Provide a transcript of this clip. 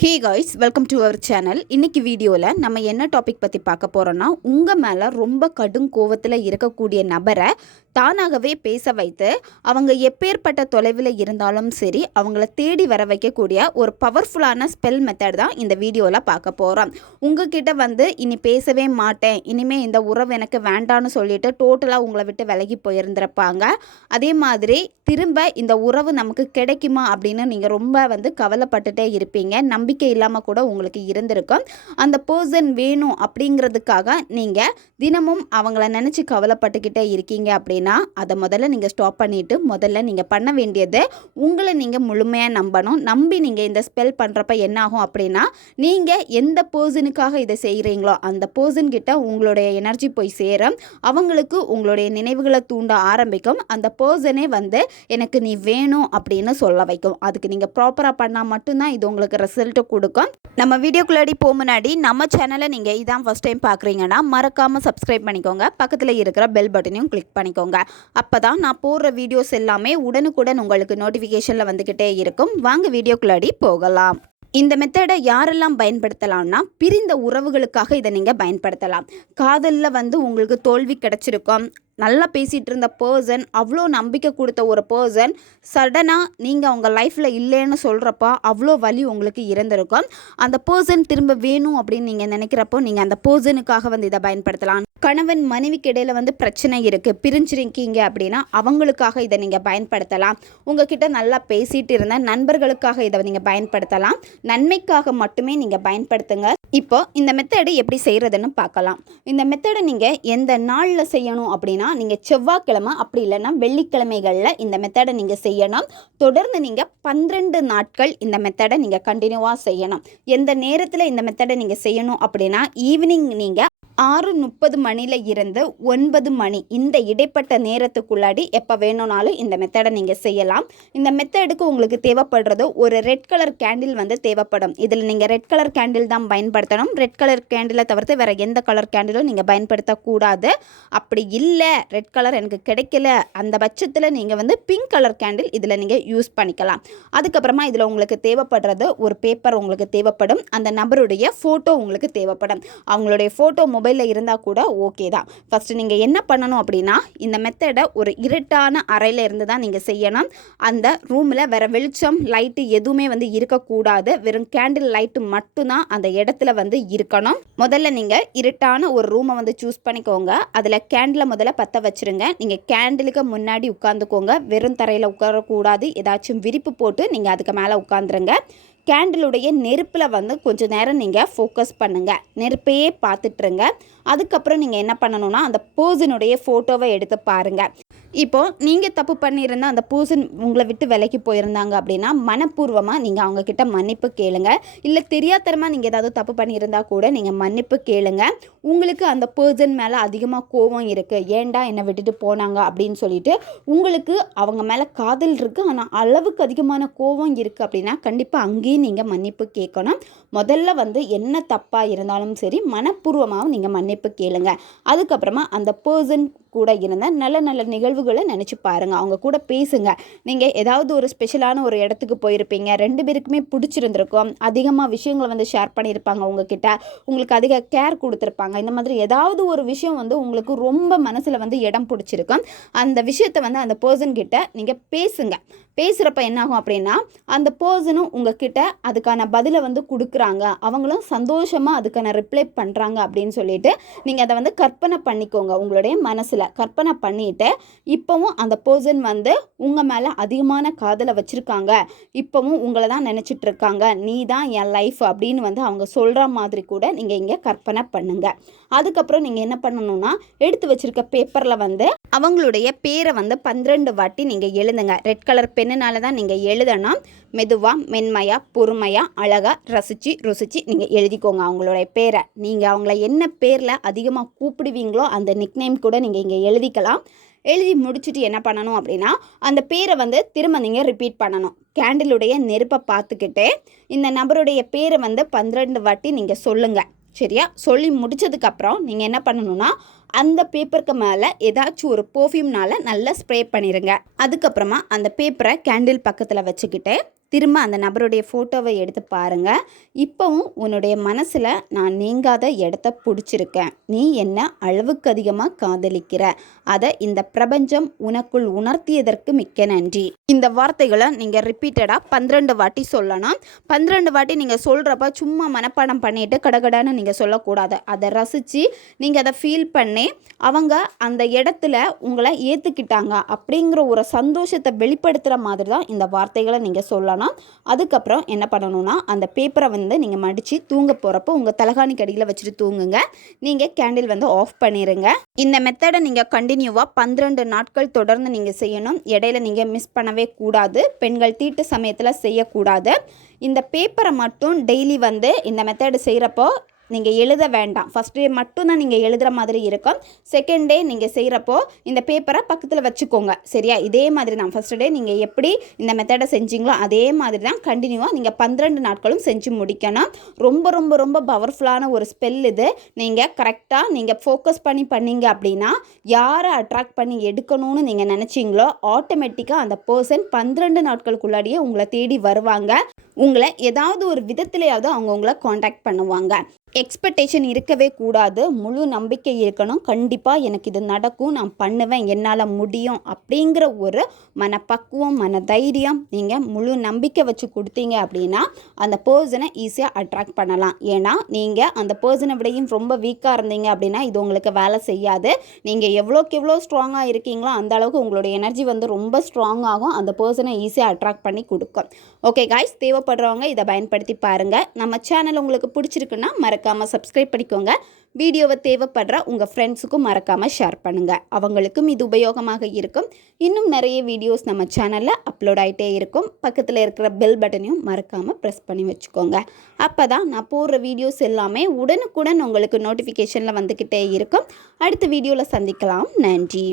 Hey guys, welcome to our channel. இன்னைக்கு வீடியோவில் நம்ம என்ன டாபிக் பற்றி பார்க்க போகிறோன்னா, உங்கள் மேலே ரொம்ப கடும் கோவத்தில் இருக்கக்கூடிய நபரை தானாகவே பேச வைத்து அவங்க எப்பேற்பட்ட தொலைவில் இருந்தாலும் சரி அவங்கள தேடி வர வைக்கக்கூடிய ஒரு பவர்ஃபுல்லான ஸ்பெல் மெத்தட் தான் இந்த வீடியோவில் பார்க்க போகிறோம். உங்ககிட்ட இனி பேசவே மாட்டேன், இனிமேல் இந்த உறவு எனக்கு வேண்டான்னு சொல்லிட்டு டோட்டலாக உங்களை விட்டு விலகி போயிருந்திருப்பாங்க. அதே மாதிரி திரும்ப இந்த உறவு நமக்கு கிடைக்குமா அப்படின்னு நீங்கள் ரொம்ப கவலைப்பட்டுட்டே இருப்பீங்க. நம்பிக்கை இல்லாமல் கூட உங்களுக்கு இருந்திருக்கும். அந்த பர்சன் வேணும் அப்படிங்கிறதுக்காக நீங்கள் தினமும் அவங்கள நினச்சி கவலைப்பட்டுக்கிட்டே இருக்கீங்க அப்படின்னா அதை முதல்ல நீங்கள் ஸ்டாப் பண்ணிவிட்டு முதல்ல நீங்கள் பண்ண வேண்டியது உங்களை நீங்கள் முழுமையாக நம்பணும். நம்பி நீங்கள் இந்த ஸ்பெல் பண்ணுறப்ப என்ன ஆகும் அப்படின்னா, நீங்கள் எந்த பர்சனுக்காக இதை செய்கிறீங்களோ அந்த பர்சன்கிட்ட உங்களுடைய எனர்ஜி போய் சேரும். அவங்களுக்கு உங்களுடைய நினைவுகளை தூண்ட ஆரம்பிக்கும். அந்த பர்சனே எனக்கு நீ வேணும் அப்படின்னு சொல்ல வைக்கும். அதுக்கு நீங்கள் ப்ராப்பராக பண்ணால் மட்டும்தான் இது உங்களுக்கு ரிசல்ட்டு கொடுக்கும். நம்ம வீடியோக்குள்ளாடி போக முன்னாடி நம்ம சேனலை நீங்கள் இதான் ஃபஸ்ட் டைம் பார்க்குறீங்கன்னா மறக்காமல் சப்ஸ்கிரைப் பண்ணிக்கோங்க. பக்கத்தில் இருக்கிற பெல் பட்டனையும் கிளிக் பண்ணிக்கோங்க. அப்போ தான் நான் போடுற வீடியோஸ் எல்லாமே உடனுக்குடன் உங்களுக்கு நோட்டிஃபிகேஷனில் வந்துக்கிட்டே இருக்கும். வாங்க வீடியோக்குள்ளாடி போகலாம். இந்த மெத்தடை யாரெல்லாம் பயன்படுத்தலாம்னா, பிரிந்த உறவுகளுக்காக இதை நீங்கள் பயன்படுத்தலாம். காதலில் உங்களுக்கு தோல்வி கிடச்சிருக்கும். நல்லா பேசிகிட்டு இருந்த பர்சன், அவ்வளோ நம்பிக்கை கொடுத்த ஒரு பர்சன் சடனாக நீங்கள் அவங்க லைஃப்பில் இல்லைன்னு சொல்கிறப்ப அவ்வளோ வலி உங்களுக்கு இருந்திருக்கும். அந்த பர்சன் திரும்ப வேணும் அப்படின்னு நீங்கள் நினைக்கிறப்போ நீங்கள் அந்த பர்சனுக்காக இதை பயன்படுத்தலாம். கணவன் மனைவிக்கு இடையில் பிரச்சனை இருக்குது, பிரிஞ்சிருக்கீங்க அப்படின்னா அவங்களுக்காக இதை நீங்கள் பயன்படுத்தலாம். உங்ககிட்ட நல்லா பேசிகிட்டு இருந்த நண்பர்களுக்காக இதை நீங்கள் பயன்படுத்தலாம். நன்மைக்காக மட்டுமே நீங்கள் பயன்படுத்துங்க. இப்போ இந்த மெத்தடு எப்படி செய்கிறதுன்னு பார்க்கலாம். இந்த மெத்தடை நீங்கள் எந்த நாளில் செய்யணும் அப்படின்னா, நீங்கள் செவ்வாய்க்கிழமை அப்படி இல்லைன்னா வெள்ளிக்கிழமைகளில் இந்த மெத்தடை நீங்கள் செய்யணும். தொடர்ந்து நீங்கள் 12 நாட்கள் இந்த மெத்தடை நீங்கள் கண்டினியூவாக செய்யணும். எந்த நேரத்தில் இந்த மெத்தடை நீங்கள் செய்யணும் அப்படின்னா, ஈவினிங் நீங்கள் 6:30 மணியில் இருந்து 9 மணி இந்த இடைப்பட்ட நேரத்துக்குள்ளாடி எப்போ வேணும்னாலும் இந்த மெத்தடை நீங்கள் செய்யலாம். இந்த மெத்தடுக்கு உங்களுக்கு தேவைப்படுறது ஒரு ரெட் கலர் கேண்டில் தேவைப்படும். இதில் நீங்கள் ரெட் கலர் கேண்டில் தான் பயன்படுத்தணும். ரெட் கலர் கேண்டிலை தவிர்த்து வேறு எந்த கலர் கேண்டிலும் நீங்கள் பயன்படுத்தக்கூடாது. அப்படி இல்லை, ரெட் கலர் எனக்கு கிடைக்கல, அந்த பட்சத்தில் நீங்கள் பிங்க் கலர் கேண்டில் இதில் நீங்கள் யூஸ் பண்ணிக்கலாம். அதுக்கப்புறமா இதில் உங்களுக்கு தேவைப்படுறது ஒரு பேப்பர் உங்களுக்கு தேவைப்படும். அந்த நபருடைய ஃபோட்டோ உங்களுக்கு தேவைப்படும். அவங்களுடைய ஃபோட்டோ மொபைலில் இருந்தால் கூட ஓகே தான். ஃபஸ்ட்டு நீங்கள் என்ன பண்ணணும் அப்படின்னா, இந்த மெத்தடை ஒரு இருட்டான அறையில் இருந்து தான் நீங்கள் செய்யணும். அந்த ரூமில் வேறு வெளிச்சம் லைட்டு எதுவுமே இருக்கக்கூடாது. வெறும் கேண்டில் லைட்டு மட்டும்தான் அந்த இடத்துல இருக்கணும். முதல்ல நீங்கள் இருட்டான ஒரு ரூமை சூஸ் பண்ணிக்கோங்க. அதில் கேண்டிலை முதல்ல பற்ற வச்சுருங்க. நீங்கள் கேண்டிலுக்கு முன்னாடி உட்காந்துக்கோங்க. வெறும் தரையில் உட்காரக்கூடாது. ஏதாச்சும் விரிப்பு போட்டு நீங்கள் அதுக்கு மேலே உட்காந்துருங்க. கேண்டிலுடைய நெருப்பில் கொஞ்சம் நேரம் நீங்கள் ஃபோக்கஸ் பண்ணுங்கள். நெருப்பையே பார்த்துட்ருங்க. அதுக்கப்புறம் நீங்கள் என்ன பண்ணணும்னா, அந்த பர்சனுடைய ஃபோட்டோவை எடுத்து பாருங்கள். இப்போது நீங்கள் தப்பு பண்ணியிருந்தால் அந்த பர்சன் உங்களை விட்டு விலகி போயிருந்தாங்க அப்படின்னா மனப்பூர்வமாக நீங்கள் அவங்கக்கிட்ட மன்னிப்பு கேளுங்க. இல்லை தெரியாதனமாக நீங்கள் ஏதாவது தப்பு பண்ணியிருந்தால் கூட நீங்கள் மன்னிப்பு கேளுங்க. உங்களுக்கு அந்த பர்சன் மேலே அதிகமாக கோபம் இருக்குது, ஏன்டா என்னை விட்டுட்டு போனாங்க அப்படின்னு சொல்லிட்டு உங்களுக்கு அவங்க மேலே காதல் இருக்குது, ஆனால் அளவுக்கு அதிகமான கோபம் இருக்குது அப்படின்னா கண்டிப்பாக அங்கேயும் நீங்கள் மன்னிப்பு கேட்கணும். முதல்ல என்ன தப்பாக இருந்தாலும் சரி மனப்பூர்வமாகவும் நீங்கள் மன்னிப்பு கேளுங்க. அதுக்கப்புறமா அந்த பர்சன் கூட இருந்த நல்ல நல்ல நிகழ்வுகளை நினச்சி பாருங்கள். அவங்க கூட பேசுங்க. நீங்கள் ஏதாவது ஒரு ஸ்பெஷலான ஒரு இடத்துக்கு போயிருப்பீங்க, 2 பேருக்குமே பிடிச்சிருந்துருக்கும். அதிகமாக விஷயங்களை ஷேர் பண்ணியிருப்பாங்க உங்ககிட்ட, உங்களுக்கு அதிக கேர் கொடுத்துருப்பாங்க. இந்த மாதிரி ஏதாவது ஒரு விஷயம் உங்களுக்கு ரொம்ப மனசில் இடம் பிடிச்சிருக்கும். அந்த விஷயத்தை அந்த பர்சன்கிட்ட நீங்கள் பேசுங்க. பேசுகிறப்ப என்னாகும் அப்படின்னா, அந்த பர்சனும் உங்ககிட்ட அதுக்கான பதிலை கொடுக்குறாங்க, அவங்களும் சந்தோஷமாக அதுக்கான ரிப்ளை பண்ணுறாங்க அப்படின்னு சொல்லிட்டு நீங்கள் அதை கற்பனை பண்ணிக்கோங்க. உங்களுடைய மனசில் கற்பனை பண்ணிட்டு, இப்போவும் அந்த பர்சன் உங்கள் மேலே அதிகமான காதலை வச்சுருக்காங்க, இப்போவும் உங்களை தான் நினச்சிட்டு இருக்காங்க, நீ தான் என் லைஃப் அப்படின்னு அவங்க சொல்கிற மாதிரி கூட நீங்கள் இங்கே கற்பனை பண்ணுங்க. அதுக்கப்புறம் நீங்கள் என்ன பண்ணணும்னா, எடுத்து வச்சுருக்க பேப்பரில் அவங்களுடைய பேரை 12 வாட்டி நீங்கள் எழுதுங்க. ரெட் கலர் பெண்ணுனால தான் நீங்கள் எழுதணும். மெதுவாக, மென்மையாக, பொறுமையாக, அழகாக ரசித்து ருசித்து நீங்கள் எழுதிக்கோங்க அவங்களுடைய பேரை. நீங்கள் அவங்கள என்ன பேரில் அதிகமாக கூப்பிடுவீங்களோ அந்த நிக்நேம் கூட நீங்கள் இங்கே எழுதிக்கலாம். எழுதி முடிச்சுட்டு என்ன பண்ணணும் அப்படின்னா, அந்த பேரை திரும்ப நீங்கள் ரிப்பீட் பண்ணணும். கேண்டிலுடைய நெருப்பை பார்த்துக்கிட்டு இந்த நபருடைய பேரை 12 வாட்டி நீங்கள் சொல்லுங்கள். சரியா? சொல்லி முடித்ததுக்கப்புறம் நீங்கள் என்ன பண்ணணும்னா, அந்த பேப்பருக்கு மேலே ஏதாச்சும் ஒரு பர்ஃப்யூம்னால் நல்லா ஸ்ப்ரே பண்ணிடுங்க. அதுக்கப்புறமா அந்த பேப்பரை கேண்டில் பக்கத்தில் வச்சுக்கிட்டு திரும்ப அந்த நபருடைய ஃபோட்டோவை எடுத்து பாருங்கள். இப்போவும் உன்னுடைய மனசில் நான் நீங்காத இடத்த பிடிச்சிருக்கேன், நீ என்ன அளவுக்கு அதிகமாக காதலிக்கிற, அதை இந்த பிரபஞ்சம் உனக்குள் உணர்த்தியதற்கு மிக்க நன்றி. இந்த வார்த்தைகளை நீங்கள் ரிப்பீட்டடாக 12 வாட்டி சொல்லணும். 12 வாட்டி நீங்கள் சொல்கிறப்ப சும்மா மனப்பாடம் பண்ணிட்டு கடகடான்னு நீங்கள் சொல்லக்கூடாது. அதை ரசித்து நீங்கள் அதை ஃபீல் பண்ணி அவங்க அந்த இடத்துல உங்களை ஏற்றுக்கிட்டாங்க அப்படிங்கிற ஒரு சந்தோஷத்தை வெளிப்படுத்துகிற மாதிரி தான் இந்த வார்த்தைகளை நீங்கள் சொல்லணும். அதுக்கப்புறம் என்ன பண்ணணும்னா, அந்த பேப்பரை நீங்கள் மடித்து தூங்க போகிறப்போ உங்கள் தலகாணி கடியில் வச்சுட்டு தூங்குங்க. நீங்கள் கேண்டில் ஆஃப் பண்ணிடுங்க. இந்த மெத்தடை நீங்கள் கண்டினியூவாக 12 நாட்கள் தொடர்ந்து நீங்கள் செய்யணும். இடையில நீங்கள் மிஸ் பண்ணவே கூடாது. பெண்கள் தீட்டு சமயத்தில் செய்யக்கூடாது. இந்த பேப்பரை மட்டும் டெய்லி இந்த மெத்தடு செய்கிறப்போ நீங்கள் எழுத வேண்டாம். ஃபஸ்ட் டே மட்டும்தான் நீங்கள் எழுதுகிற மாதிரி இருக்கும். செகண்ட் டே நீங்கள் செய்கிறப்போ இந்த பேப்பரை பக்கத்தில் வச்சுக்கோங்க. சரியா? இதே மாதிரி தான் ஃபஸ்ட் டே நீங்கள் எப்படி இந்த மெத்தடை செஞ்சீங்களோ அதே மாதிரி தான் கண்டினியூவாக நீங்கள் 12 நாட்களும் செஞ்சு முடிக்கணும். ரொம்ப ரொம்ப ரொம்ப பவர்ஃபுல்லான ஒரு ஸ்பெல் இது. நீங்கள் கரெக்டாக நீங்கள் ஃபோக்கஸ் பண்ணீங்க அப்படின்னா, யாரை அட்ராக்ட் பண்ணி எடுக்கணும்னு நீங்கள் நினச்சிங்களோ ஆட்டோமேட்டிக்காக அந்த பர்சன் 12 நாட்களுக்குள்ளாடியே உங்களை தேடி வருவாங்க. உங்களை ஏதாவது ஒரு விதத்துலையாவது அவங்க உங்களை காண்டாக்ட் பண்ணுவாங்க. எக்ஸ்பெக்டேஷன் இருக்கவே கூடாது. முழு நம்பிக்கை இருக்கணும். கண்டிப்பாக எனக்கு இது நடக்கும், நான் பண்ணுவேன், என்னால் முடியும் அப்படிங்கிற ஒரு மனப்பக்குவம், மன தைரியம் நீங்கள் முழு நம்பிக்கை வச்சு கொடுத்தீங்க அப்படின்னா அந்த பர்சனை ஈஸியாக அட்ராக்ட் பண்ணலாம். ஏன்னா நீங்கள் அந்த பர்சனை விடையும் ரொம்ப வீக்காக இருந்தீங்க அப்படின்னா இது உங்களுக்கு வேலை செய்யாது. நீங்கள் எவ்வளோக்கு எவ்வளோ ஸ்ட்ராங்காக இருக்கீங்களோ அந்த அளவுக்கு உங்களுடைய எனர்ஜி ரொம்ப ஸ்ட்ராங் ஆகும். அந்த பர்சனை ஈஸியாக அட்ராக்ட் பண்ணி கொடுக்கும். ஓகே காய்ஸ், தேவைப்படுறவங்க இதை பயன்படுத்தி பாருங்கள். நம்ம சேனல் உங்களுக்கு பிடிச்சிருக்குன்னா மறக்காமல் சப்ஸ்கிரைப் பண்ணிக்கோங்க. வீடியோவை தேவைப்படுற உங்கள் ஃப்ரெண்ட்ஸுக்கும் மறக்காமல் ஷேர் பண்ணுங்கள். அவங்களுக்கும் இது உபயோகமாக இருக்கும். இன்னும் நிறைய வீடியோஸ் நம்ம சேனலில் அப்லோட் ஆகிட்டே இருக்கும். பக்கத்தில் இருக்கிற பெல் பட்டனையும் மறக்காமல் ப்ரெஸ் பண்ணி வச்சுக்கோங்க. அப்போ தான் நான் போடுற வீடியோஸ் எல்லாமே உடனுக்குடன் உங்களுக்கு நோட்டிஃபிகேஷனில் வந்துக்கிட்டே இருக்கும். அடுத்த வீடியோவில் சந்திக்கலாம். நன்றி.